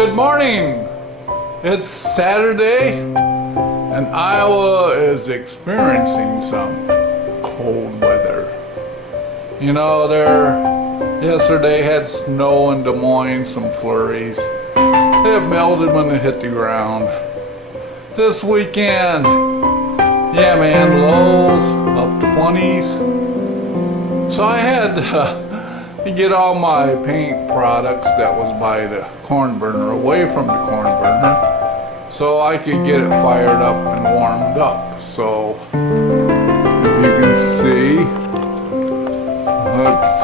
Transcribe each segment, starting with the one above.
good morning. It's Saturday and Iowa is experiencing some cold weather. You know, yesterday had snow in Des Moines, some flurries. It melted when it hit the ground. This weekend, yeah man, lows of 20s. So I had to get all my paint products that was by the corn burner away from the corn burner so I could get it fired up and warmed up. So if you can see, let's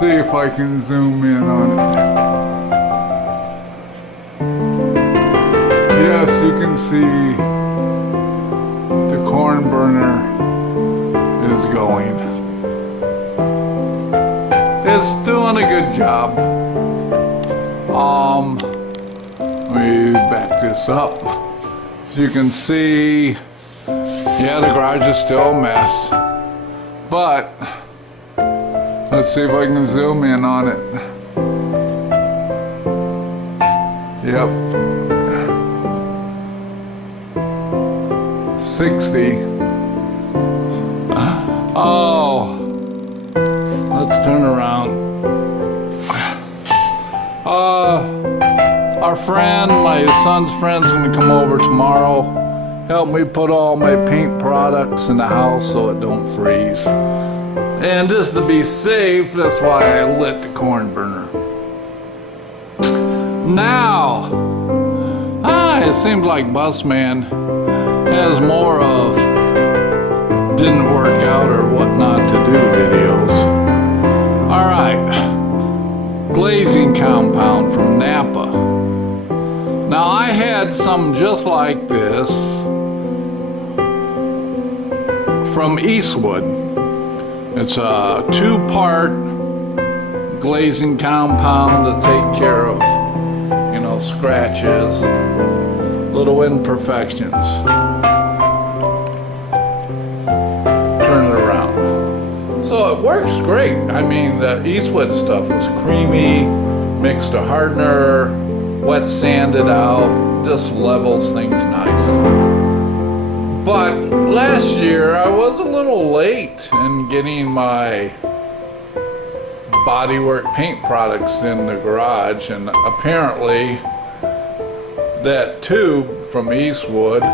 see if I can zoom in on it. Yes, you can see the corn burner is going. It's doing a good job. Let me back this up. As you can see, yeah, the garage is still a mess. But let's see if I can zoom in on it. Yep. 60. Oh. Let's turn around. Our friend, my son's friend's gonna come over tomorrow, help me put all my paint products in the house so it don't freeze. And just to be safe, that's why I lit the corn burner. Now, it seems like Busman has more of didn't work out or what not to do videos. Alright, glazing compound from Napa. Now I had some just like this from Eastwood. It's a 2-part glazing compound to take care of, you know, scratches, little imperfections. So it works great. I mean, the Eastwood stuff was creamy, mixed a hardener, wet sanded out, just levels things nice. But last year I was a little late in getting my bodywork paint products in the garage, and apparently that tube from Eastwood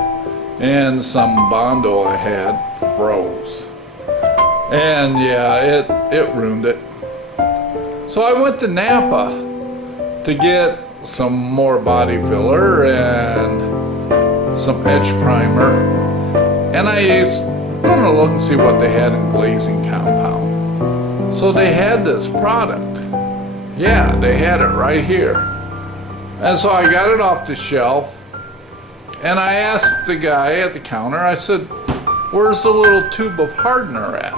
and some Bondo I had froze. And yeah, it ruined it. So I went to Napa to get some more body filler and some edge primer. And I was gonna look and see what they had in glazing compound. So they had this product. Yeah, they had it right here. And so I got it off the shelf and I asked the guy at the counter, I said, "Where's the little tube of hardener at?"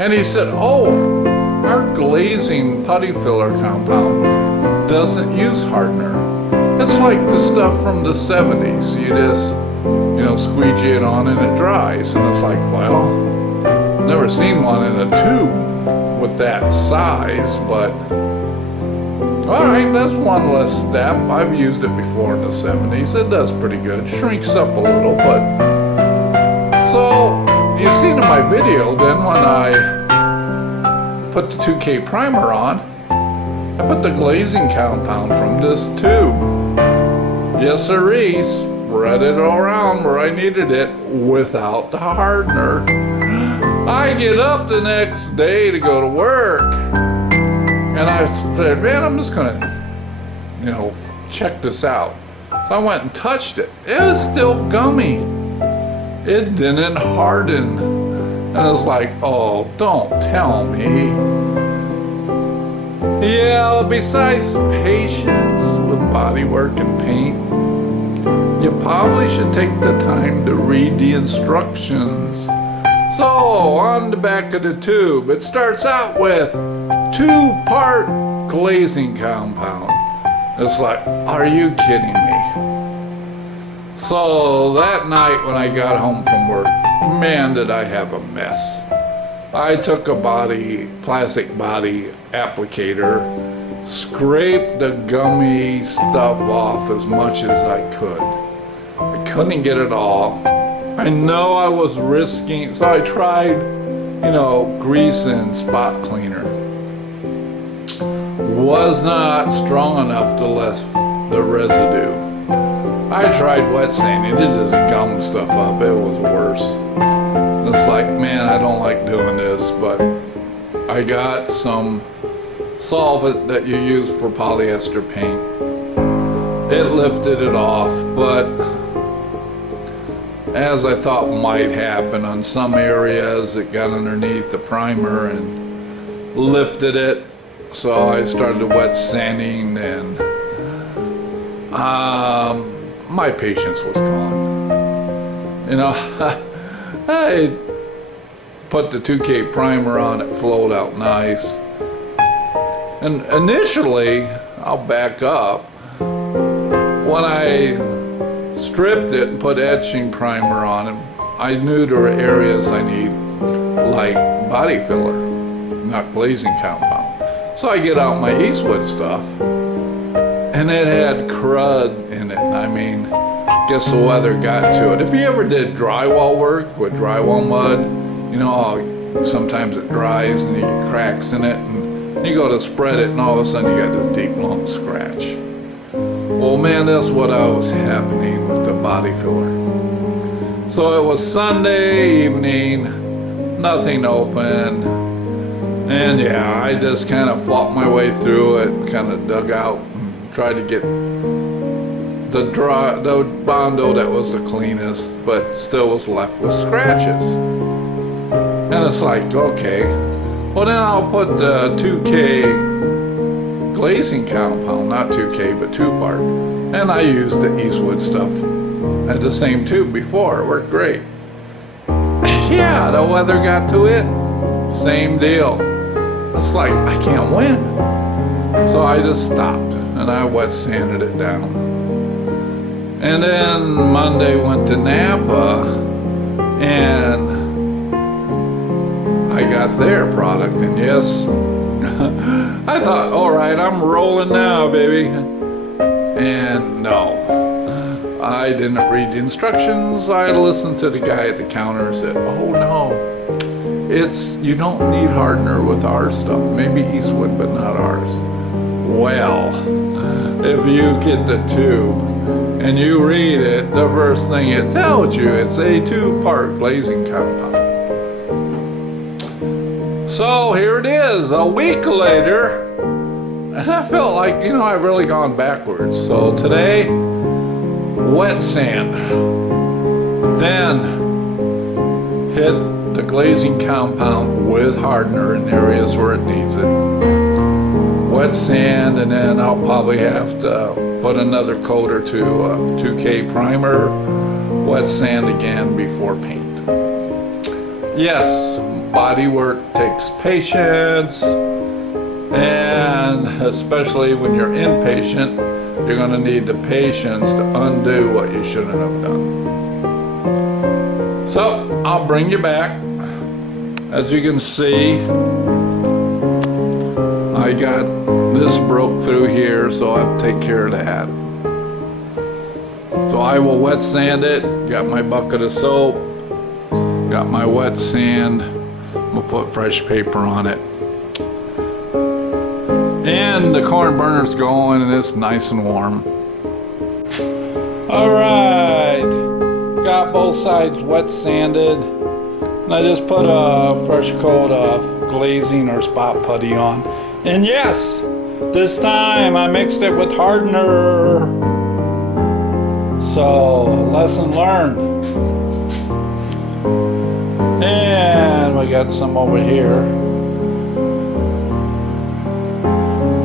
And he said, "Oh, our glazing putty filler compound doesn't use hardener. It's like the stuff from the 70s. You just, you know, squeegee it on and it dries." And it's like, well, never seen one in a tube with that size, but all right, that's one less step. I've used it before in the 70s. It does pretty good. Shrinks up a little, but so you've seen in my video then when I put the 2K primer on, I put the glazing compound from this tube. Yes sirree, spread it around where I needed it without the hardener. I get up the next day to go to work and I said, man, I'm just gonna, you know, check this out. So I went and touched it. It was still gummy. It didn't harden. And I was like, oh, don't tell me. Yeah, besides patience with bodywork and paint, you probably should take the time to read the instructions. So, on the back of the tube, it starts out with 2-part glazing compound. It's like, are you kidding me? So that night when I got home from work, man, did I have a mess. I took a plastic body applicator scraped the gummy stuff off as much as I could. I couldn't get it all. I know I was risking, so I tried, grease and spot cleaner. Was not strong enough to lift the residue. I tried wet sanding, it just gummed stuff up. It was worse. It's like, man, I don't like doing this, but I got some solvent that you use for polyester paint. It lifted it off, but as I thought might happen on some areas, it got underneath the primer and lifted it. So I started wet sanding, and my patience was gone. I put the 2K primer on, it flowed out nice. And initially, I'll back up, when I stripped it and put etching primer on it, I knew there were areas I need like body filler, not glazing compound. So I get out my Eastwood stuff, and it had crud in it. I mean, guess the weather got to it. If you ever did drywall work with drywall mud, sometimes it dries and you get cracks in it, and you go to spread it, and all of a sudden you got this deep long scratch. Well, man, that's what was happening with the body filler. So it was Sunday evening, nothing open, and yeah, I just kind of fought my way through it, kind of dug out and tried to get the Bondo that was the cleanest, but still was left with scratches. And it's like, okay, well then I'll put the 2K glazing compound, not 2K, but 2-part. And I used the Eastwood stuff at the same tube before. It worked great. Yeah, the weather got to it. Same deal. It's like, I can't win. So I just stopped and I wet sanded it down. And then Monday went to Napa and I got their product, and yes, I thought, all right, I'm rolling now, baby. And no, I didn't read the instructions. I listened to the guy at the counter and said, oh no, you don't need hardener with our stuff. Maybe Eastwood, but not ours. Well, if you get the tube and you read it, the first thing it tells you, it's a 2-part glazing compound. So here it is, a week later, and I felt like, I've really gone backwards. So today, wet sand, then hit the glazing compound with hardener in areas where it needs it. Wet sand, and then I'll probably have to put another coat or two, 2K primer, wet sand again before paint. Yes, body work takes patience, and especially when you're impatient, you're going to need the patience to undo what you shouldn't have done. So I'll bring you back. As you can see, I got this broke through here, so I have to take care of that. So I will wet sand it. Got my bucket of soap, got my wet sand. We'll put fresh paper on it. And the corn burner's going and it's nice and warm. All right, got both sides wet sanded. And I just put a fresh coat of glazing or spot putty on. And yes, this time I mixed it with hardener. So, lesson learned. And we got some over here.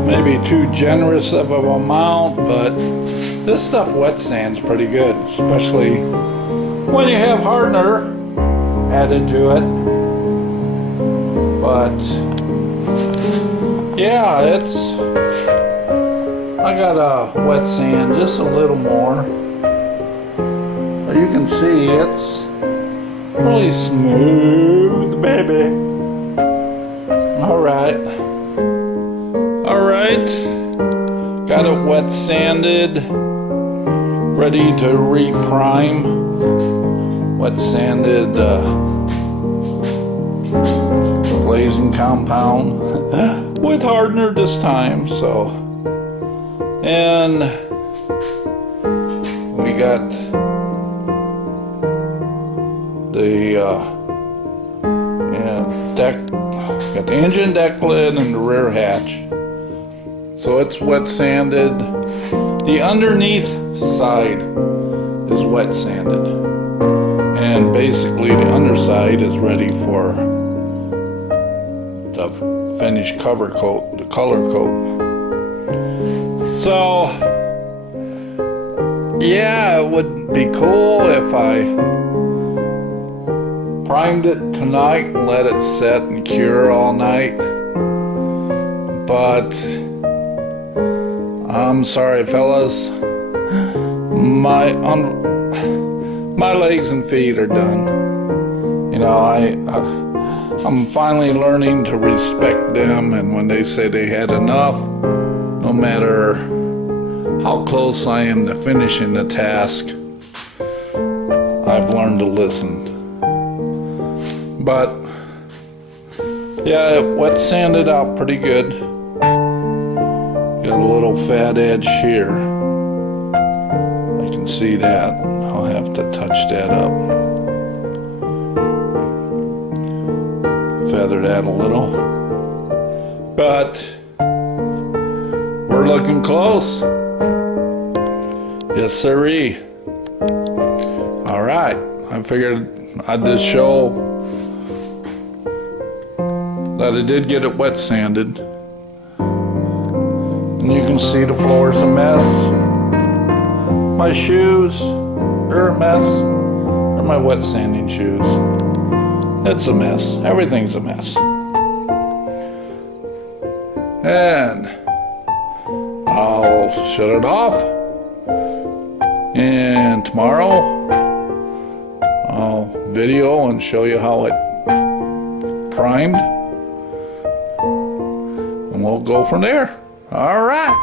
Maybe too generous of an amount, but this stuff wet sands pretty good, especially when you have hardener added to it. But yeah, I got a wet sand, just a little more. But you can see it's really smooth, baby. All right. Alright, got it wet sanded, ready to reprime. Wet sanded glazing compound with hardener this time, so. And we got the got the engine deck lid and the rear hatch. So it's wet sanded. The underneath side is wet sanded. And basically the underside is ready for the finished cover coat, the color coat. So, yeah, it would be cool if I primed it tonight and let it set and cure all night. But I'm sorry, fellas. My legs and feet are done. You know, I'm finally learning to respect them, and when they say they had enough, no matter how close I am to finishing the task, I've learned to listen. But yeah, it wet sanded out pretty good. Got a little fat edge here. I can see that. I'll have to touch that up. Feather that a little. But we're looking close. Yes, sirree. Alright, I figured I'd just show that I did get it wet sanded. And you can see the floor's a mess. My shoes are a mess. They're my wet sanding shoes. It's a mess. Everything's a mess. And I'll shut it off. And tomorrow I'll video and show you how it primed. And we'll go from there. All right.